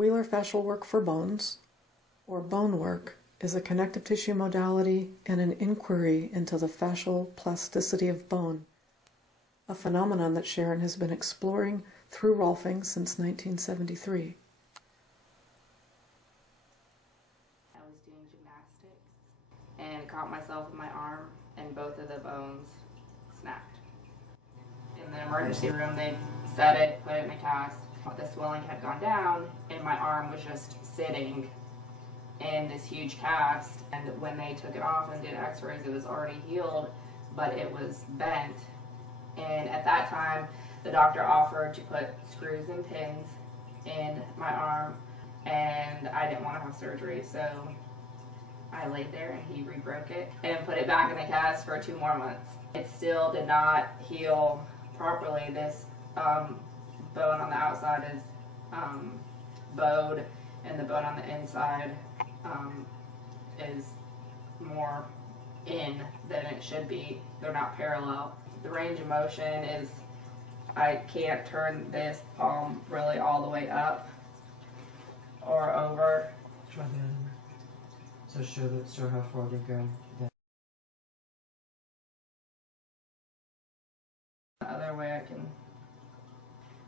Wheeler Fascial Work for bones, or BoneWork, is a connective tissue modality and an inquiry into the fascial plasticity of bone, a phenomenon that Sharon has been exploring through Rolfing since 1973. I was doing gymnastics and caught myself with my arm, and both of the bones snapped. In the emergency room, they set it, put it in a cast. The swelling had gone down, and my arm was just sitting in this huge cast. And when they took it off and did x-rays, it was already healed, but it was bent. And at that time, the doctor offered to put screws and pins in my arm, and I didn't want to have surgery, so I laid there and he re-broke it and put it back in the cast for 2 more months. It still did not heal properly. This bone on the outside is bowed, and the bone on the inside is more in than it should be. They're not parallel. The range of motion is, I can't turn this palm really all the way up or over. Try that. So show how far they go. Yeah. The other way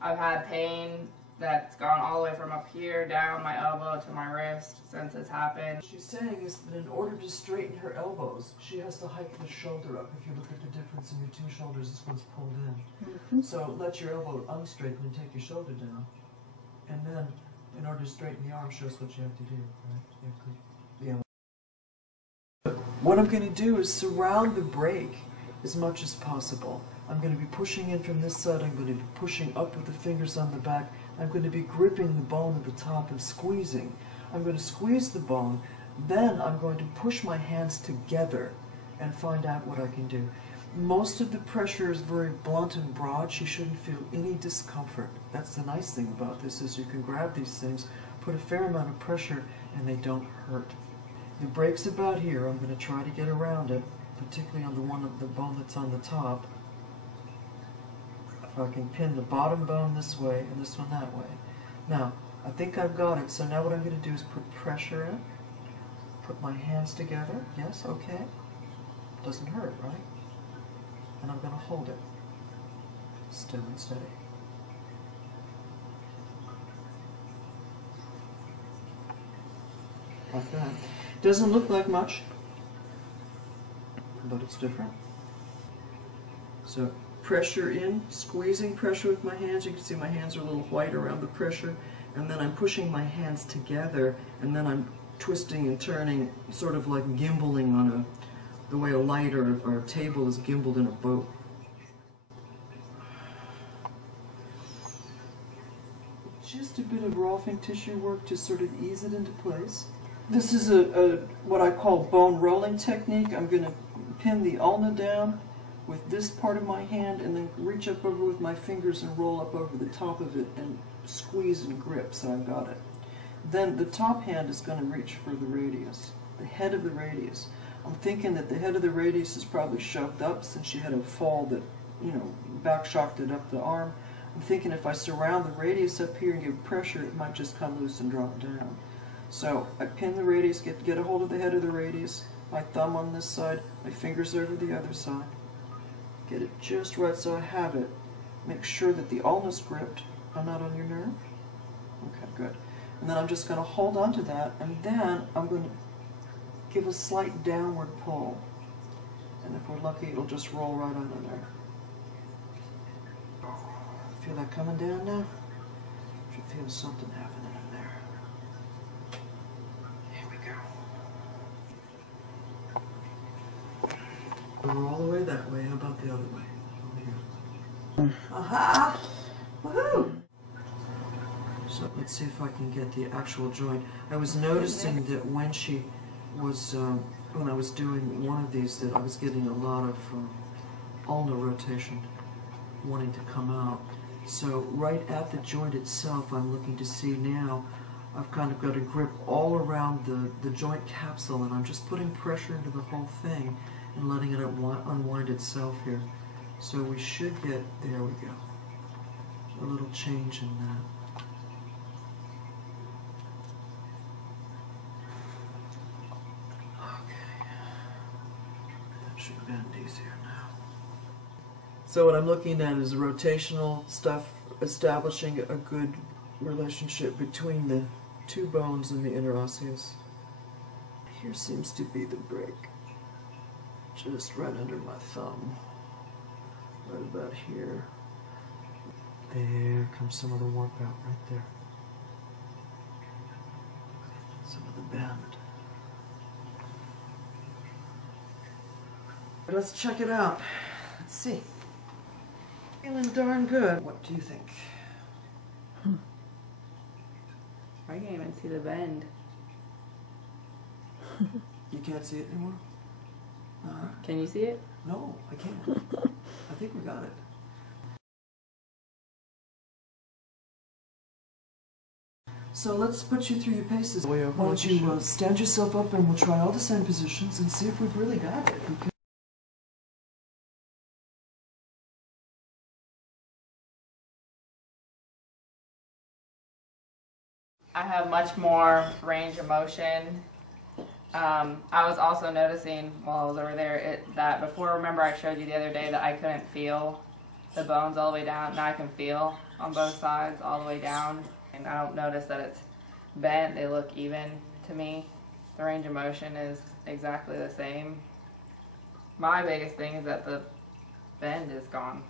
I've had pain that's gone all the way from up here down my elbow to my wrist since it's happened. What she's saying is that in order to straighten her elbows, she has to hike the shoulder up. If you look at the difference in your 2 shoulders, this one's pulled in. So let your elbow unstraighten and take your shoulder down. And then, in order to straighten the arm, show us what you have to do. Right? What I'm going to do is surround the break as much as possible. I'm going to be pushing in from this side. I'm going to be pushing up with the fingers on the back. I'm going to be gripping the bone at the top and squeezing. I'm going to squeeze the bone. Then I'm going to push my hands together and find out what I can do. Most of the pressure is very blunt and broad. She shouldn't feel any discomfort. That's the nice thing about this, is you can grab these things, put a fair amount of pressure, and they don't hurt. The break's about here. I'm going to try to get around it, particularly on the bone that's on the top. If I can pin the bottom bone this way and this one that way. Now, I think I've got it, so now what I'm going to do is put pressure in, put my hands together. Yes, okay. Doesn't hurt, right? And I'm going to hold it still and steady. Like that. Doesn't look like much, but it's different. So pressure in, squeezing pressure with my hands. You can see my hands are a little white around the pressure. And then I'm pushing my hands together, and then I'm twisting and turning, sort of like gimbaling on the way a light or a table is gimbaled in a boat. Just a bit of Rolfing tissue work to sort of ease it into place. This is what I call bone rolling technique. I'm going to pin the ulna down with this part of my hand and then reach up over with my fingers and roll up over the top of it and squeeze and grip so I've got it. Then the top hand is going to reach for the radius, the head of the radius. I'm thinking that the head of the radius is probably shoved up since she had a fall that, back shocked it up the arm. I'm thinking if I surround the radius up here and give pressure, it might just come loose and drop down. So I pin the radius, get a hold of the head of the radius, my thumb on this side, my fingers over the other side. Get it just right so I have it. Make sure that the ulna's gripped. I'm not on your nerve? Okay, good. And then I'm just going to hold on to that, and then I'm going to give a slight downward pull. And if we're lucky, it'll just roll right under there. Feel that coming down now? Should feel something happening in there. Here we go. Go all the way that way. How about the other way? Over here. Aha! Woohoo! So let's see if I can get the actual joint. I was noticing that when she was, when I was doing one of these, that I was getting a lot of ulnar rotation wanting to come out. So right at the joint itself, I'm looking to see now, I've kind of got a grip all around the joint capsule, and I'm just putting pressure into the whole thing and letting it unwind itself here. So we should get, there we go, a little change in that. bend easier now. So what I'm looking at is rotational stuff, establishing a good relationship between the two bones in the interosseous. Here seems to be the break. Just right under my thumb. Right about here. There comes some of the warp out right there. Some of the bend. Let's check it out. Let's see. Feeling darn good. What do you think? I can't even see the bend. You can't see it anymore? Can you see it? No, I can't. I think we got it. So let's put you through your paces. Why don't you stand yourself up and we'll try all the same positions and see if we've really got it. Okay? I have much more range of motion. I was also noticing while I was over there that before, remember I showed you the other day that I couldn't feel the bones all the way down. Now I can feel on both sides all the way down. And I don't notice that it's bent. They look even to me. The range of motion is exactly the same. My biggest thing is that the bend is gone.